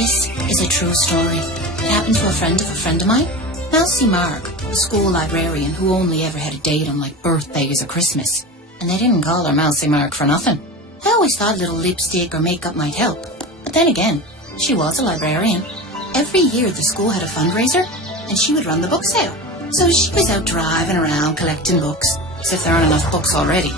This is a true story. It happened to a friend of mine. Mousy Mark, a school librarian who only ever had a date on like birthdays or Christmas. And they didn't call her Mousy Mark for nothing. I always thought a little lipstick or makeup might help. But then again, she was a librarian. Every year the school had a fundraiser and she would run the book sale. So she was out driving around collecting books, as if there aren't enough books already.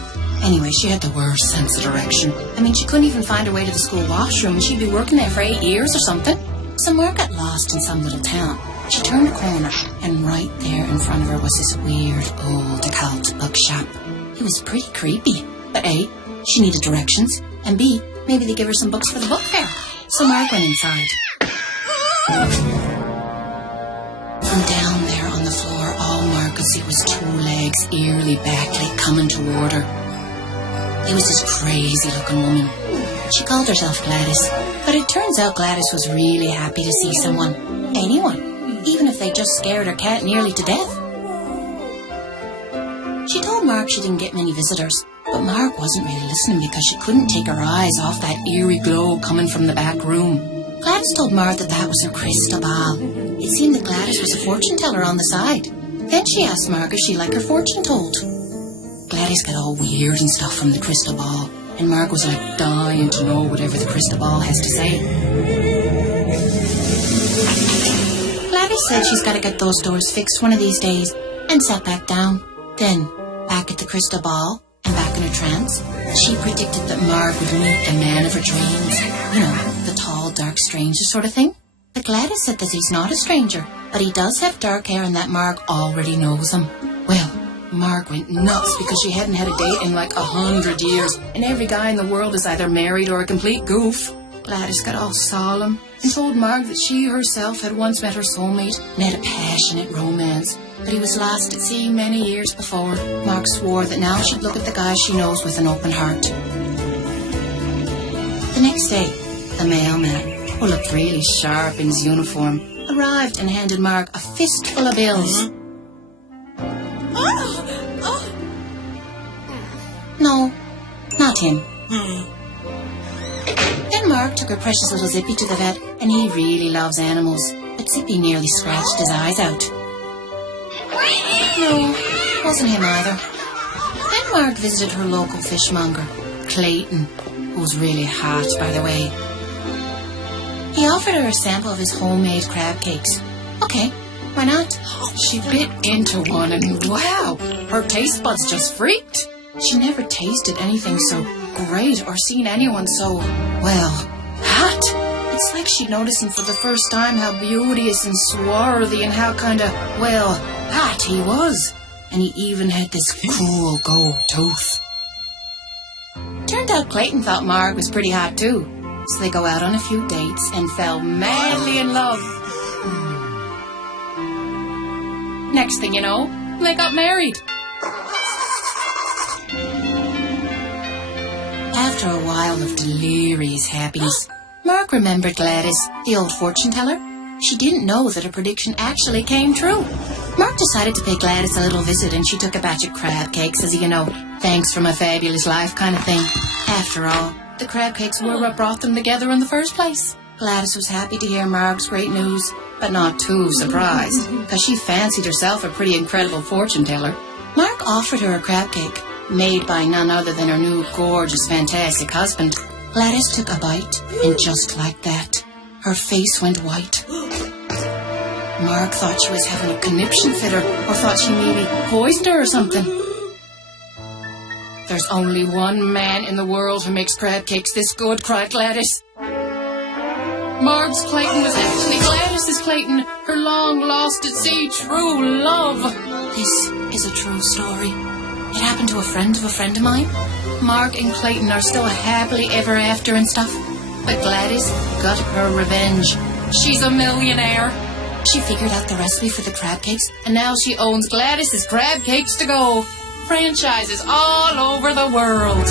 Anyway, she had the worst sense of direction. I mean, she couldn't even find her way to the school washroom and she'd be working there for 8 years or something. So Mark got lost in some little town. She turned a corner and right there in front of her was this weird old occult bookshop. It was pretty creepy. But A, she needed directions, and B, maybe they'd give her some books for the book fair. So Mark went inside. From down there on the floor, all Mark could see was 2 legs eerily backlit coming toward her. It was this crazy-looking woman. She called herself Gladys, but it turns out Gladys was really happy to see someone. Anyone, even if they just scared her cat nearly to death. She told Mark she didn't get many visitors, but Mark wasn't really listening because she couldn't take her eyes off that eerie glow coming from the back room. Gladys told Mark that was her crystal ball. It seemed that Gladys was a fortune teller on the side. Then she asked Mark if she'd like her fortune told. Gladys got all weird and stuff from the crystal ball, and Mark was like dying to know whatever the crystal ball has to say. Gladys said she's got to get those doors fixed one of these days, and sat back down. Then, back at the crystal ball, and back in her trance, she predicted that Mark would meet the man of her dreams. You know, the tall, dark stranger sort of thing. But Gladys said that he's not a stranger, but he does have dark hair and that Mark already knows him. Well, Mark went nuts because she hadn't had a date in like 100 years, and every guy in the world is either married or a complete goof. Gladys got all solemn and told Mark that she herself had once met her soulmate and had a passionate romance, but he was lost at sea many years before. Mark swore that now she'd look at the guy she knows with an open heart. The next day, the mailman, who looked really sharp in his uniform, arrived and handed Mark a fistful of bills. No, not him. Then Mark took her precious little Zippy to the vet, and he really loves animals, but Zippy nearly scratched his eyes out. No, wasn't him either. Then Mark visited her local fishmonger, Clayton, who was really hot, by the way. He offered her a sample of his homemade crab cakes. Okay, why not? She bit into one and wow, her taste buds just freaked. She never tasted anything so great or seen anyone so, well, hot. It's like she'd noticing for the first time how beauteous and swarthy and how kind of, well, hot he was. And he even had this cool gold tooth. Turned out Clayton thought Mark was pretty hot too. So they go out on a few dates and fell madly in love. Next thing you know, they got married. After a while of delirious happiness, Mark remembered Gladys, the old fortune teller. She didn't know that her prediction actually came true. Mark decided to pay Gladys a little visit, and she took a batch of crab cakes as, thanks for my fabulous life kind of thing. After all, the crab cakes were what brought them together in the first place. Gladys was happy to hear Mark's great news, but not too surprised, because she fancied herself a pretty incredible fortune teller. Mark offered her a crab cake, made by none other than her new gorgeous, fantastic husband. Gladys took a bite, and just like that, her face went white. Mark thought she was having a conniption fit or thought she maybe poisoned her or something. There's only one man in the world who makes crab cakes this good, cried Gladys. Mark's Clayton was actually Gladys's Clayton, her long-lost at sea true love. This is a true story. It happened to a friend of mine. Mark and Clayton are still happily ever after and stuff. But Gladys got her revenge. She's a millionaire. She figured out the recipe for the crab cakes, and now she owns Gladys's Crab Cakes to go. Franchises all over the world.